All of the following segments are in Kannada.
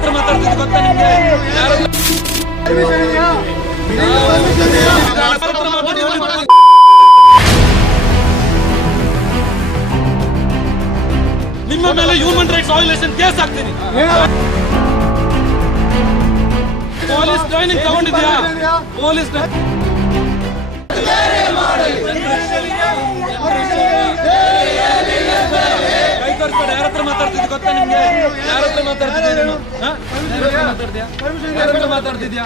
ಹತ್ರ ಮಾತಾಡ್ತಿದ್ದು ಗೊತ್ತಾ ನಿಮ್ಗೆ? ನಿಮ್ಮ ಮೇಲೆ ಹ್ಯೂಮನ್ ರೈಟ್ಸ್ ವೈಲೇಷನ್ ಕೇಸ್ ಹಾಕ್ತೀನಿ. ಪೊಲೀಸ್ ಟ್ರೈನಿಂಗ್ ತಗೊಂಡಿದ್ಯಾ? ಪೊಲೀಸ್ ಕೈ ತೋರಿಸ್ಬೇಡ. ಯಾರ ಹತ್ರ ಮಾತಾಡ್ತಿದ್ದೆ ಗೊತ್ತಾ ನಿಮ್ಗೆ? ಯಾರ ಹತ್ರ ಮಾತಾಡ್ತಿದ್ಯಾ ನೀನು? ಯಾರ ಹತ್ರ ಮಾತಾಡ್ತಿದ್ಯಾ? ಯಾರ ಹತ್ರ ಮಾತಾಡ್ತಿದ್ಯಾ?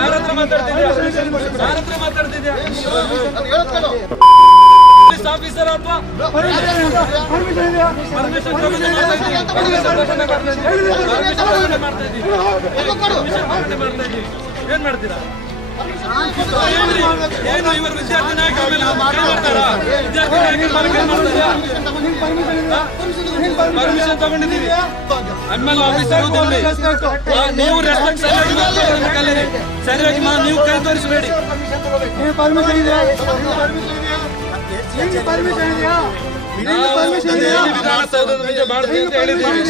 ಯಾರ ಹತ್ರ ಮಾತಾಡ್ತಿದ್ಯಾ? ಪೊಲೀಸ್ ಆಫೀಸರ್ ಅಥವಾ ಪರ್ಮಿಷನ್ ಏನ್ ಮಾಡ್ತೀರಾ? ಏನು ಇವರು ವಿದ್ಯಾರ್ಥಿ ನಾಯಕರ ಮೇಲೆ ಮಾಡ್ತಾರಾ? ವಿದ್ಯಾರ್ಥಿ ನಾಯಕರ ಪರ್ಮಿಷನ್ ತಗೊಂಡಿದ್ದೀವಿ. ಆಮೇಲೆ ಆಫೀಸರ್ ನೀವು ರೆಸ್ಪೆಕ್ಟ್ ಸರಿಯಾಗಿ ನೀವು ಕೈ ತೋರಿಸಬೇಡಿ. ವಿಧಾನಸೌಧದ ಮುಂದೆ ಮಾಡ್ತೀವಿ ಅಂತ ಹೇಳಿದ್ದೀವಿ.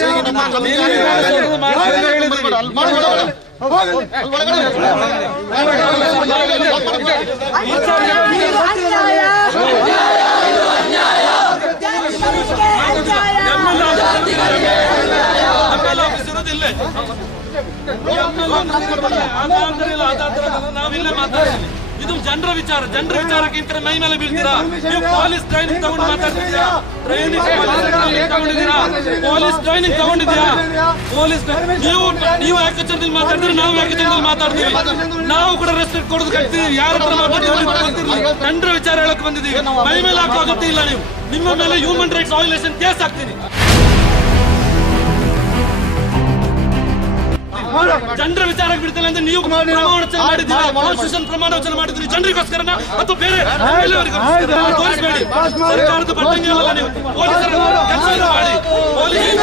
ನಾವಿಲ್ಲೇ ಮಾತಾಡ್ತೀವಿ. ಇದು ಜನರ ವಿಚಾರಕ್ಕಿಂತ ಮೈ ಮೇಲೆ ಬೀಳ್ತೀರಾ? ನೀವು ಪೊಲೀಸ್ ಟ್ರೈನಿಂಗ್ ತಗೊಂಡು ಮಾತಾಡ್ತಿದ್ದೀರಾ? Police training ತಗೊಂಡಿದ್ದೀರಾ? ನೀವು ಏಕಚಂದಲ್ಲಿ ಮಾತಾಡ್ತೀರಿ, ನಾವು ಏಕಚಂದಲ್ಲಿ ಮಾತಾಡ್ತೀವಿ. ನಾವು ಕೂಡ ರೆಸ್ಪೆಕ್ಟ್ ಕೊಡೋದು ಕಟ್ತೀವಿ. ಯಾರ ಹತ್ರ ಮಾತಾಡ್ತೀವಿ? ಜನರ ವಿಚಾರ ಹೇಳಕ್ ಬಂದಿದ್ದೀವಿ. ಮೈ ಮೇಲೆ ಹಾಕೋ ಅಗತ್ಯ ಇಲ್ಲ. ನೀವು ನಿಮ್ಮ ಮೇಲೆ ಹ್ಯೂಮನ್ ರೈಟ್ಸ್ ವೈಲೇಷನ್ ಕೇಸ್ ಹಾಕ್ತೀನಿ. ಜನರ ವಿಚಾರಕ್ಕೆ ಬಿಡ್ತಿಲ್ಲ ಅಂದ್ರೆ ನೀವು ಪ್ರಮಾಣವಚನ ಮಾಡಿದ್ದೀರಾ? ಕಾನ್ಸ್ಟಿಟ್ಯೂಷನ್ ಪ್ರಮಾಣವಚನ ಮಾಡಿದ್ರಿ ಜನರಿಗೋಸ್ಕರನ ಅಥವಾ ಬೇರೆ ತೋರಿಸಬೇಡಿ. ಸರ್ಕಾರದ ಬಟ್ಟಂಗೆ ಅಲ್ಲ ನೀವು. ಪೊಲೀಸರ ಕೆಲಸ ಮಾಡಿ. ಪೊಲೀಸ್